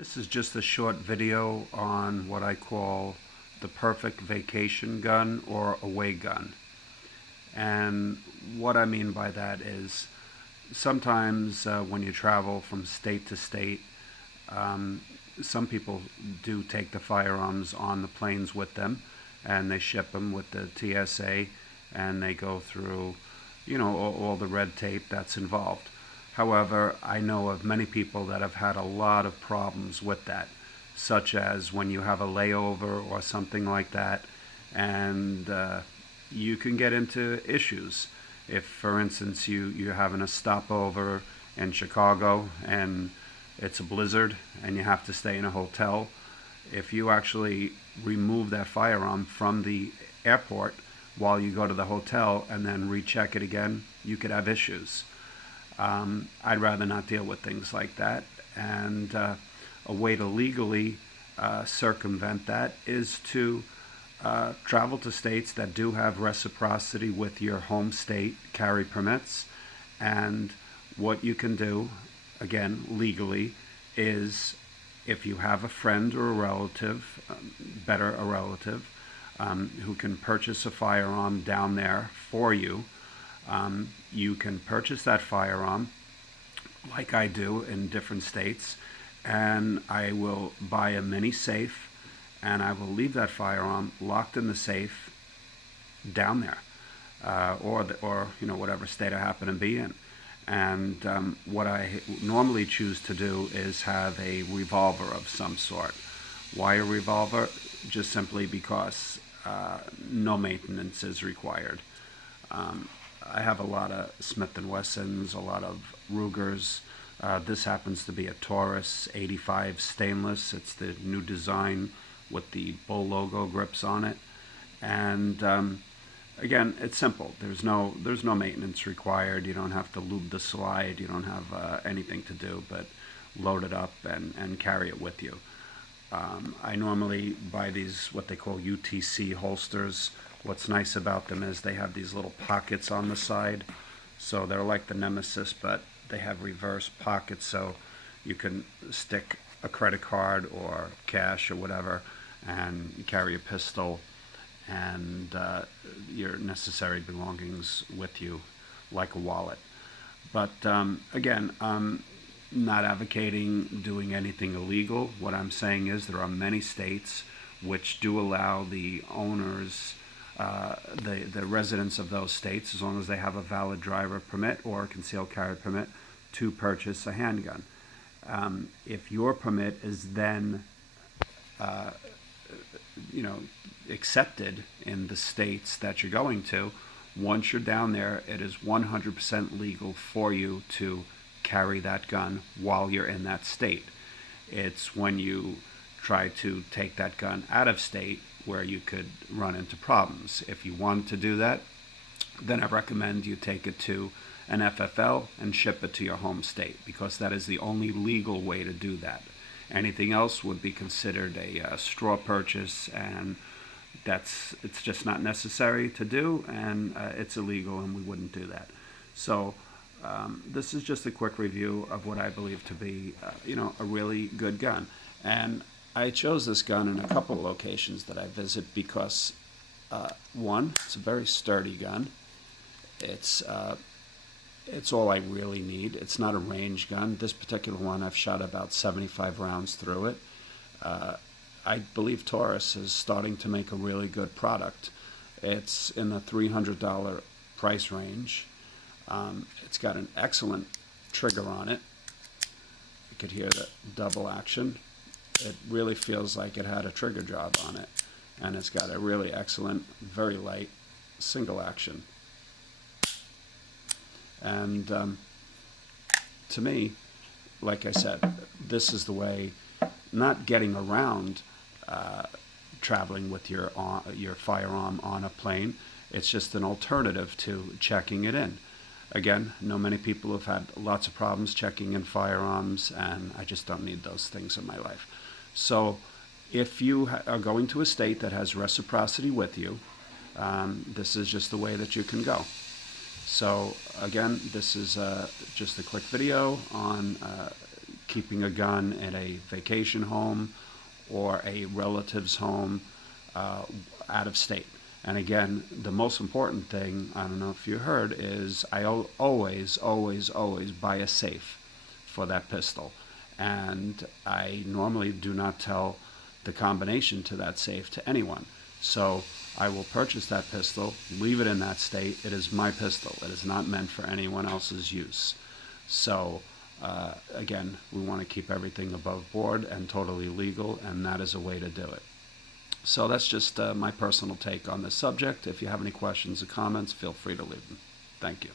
This is just a short video on what I call the perfect vacation gun or away gun. And what I mean by that is sometimes when you travel from state to state, some people do take the firearms on the planes with them, and they ship them with the TSA, and they go through, all the red tape that's involved. However, I know of many people that have had a lot of problems with that, such as when you have a layover or something like that, and you can get into issues. If, for instance, you're having a stopover in Chicago and it's a blizzard and you have to stay in a hotel, if you actually remove that firearm from the airport while you go to the hotel and then recheck it again, you could have issues. I'd rather not deal with things like that, and a way to legally circumvent that is to travel to states that do have reciprocity with your home state carry permits. And what you can do, again, legally, is if you have a friend or a relative, better a relative, who can purchase a firearm down there for you, you can purchase that firearm like I do in different states, and I will buy a mini safe and I will leave that firearm locked in the safe down there, or whatever state I happen to be in. And what I normally choose to do is have a revolver of some sort. Why a revolver? Just simply because no maintenance is required. I have a lot of Smith & Wessons, a lot of Rugers. This happens to be a Taurus 85 stainless. It's the new design with the bull logo grips on it. And again, it's simple. There's no maintenance required. You don't have to lube the slide. You don't have anything to do but load it up and carry it with you. I normally buy these, what they call UTC holsters. What's nice about them is they have these little pockets on the side. So they're like the Nemesis, but they have reverse pockets, so you can stick a credit card or cash or whatever and carry a pistol and your necessary belongings with you like a wallet. But again, I'm not advocating doing anything illegal. What I'm saying is there are many states which do allow the owners, the residents of those states, as long as they have a valid driver permit or a concealed carry permit, to purchase a handgun. If your permit is then accepted in the states that you're going to, once you're down there, it is 100% legal for you to carry that gun while you're in that state. It's when you try to take that gun out of state where you could run into problems. If you want to do that, then I recommend you take it to an FFL and ship it to your home state, because that is the only legal way to do that. Anything else would be considered a straw purchase, and it's just not necessary to do, and it's illegal, and we wouldn't do that. So this is just a quick review of what I believe to be a really good gun. And I chose this gun in a couple of locations that I visit because one, it's a very sturdy gun. It's all I really need. It's not a range gun. This particular one, I've shot about 75 rounds through it. I believe Taurus is starting to make a really good product. It's in the $300 price range. It's got an excellent trigger on it. You could hear the double action. It really feels like it had a trigger job on it. And it's got a really excellent, very light single action. And to me, like I said, this is the way, not getting around traveling with your firearm on a plane. It's just an alternative to checking it in. Again, I know many people have had lots of problems checking in firearms, and I just don't need those things in my life. So if you are going to a state that has reciprocity with you, this is just the way that you can go. So again, this is just a quick video on keeping a gun in a vacation home or a relative's home out of state. And again, the most important thing, I don't know if you heard, is I always, always, always buy a safe for that pistol. And I normally do not tell the combination to that safe to anyone. So I will purchase that pistol, leave it in that state. It is my pistol. It is not meant for anyone else's use. So again, we want to keep everything above board and totally legal, and that is a way to do it. So that's just my personal take on this subject. If you have any questions or comments, feel free to leave them. Thank you.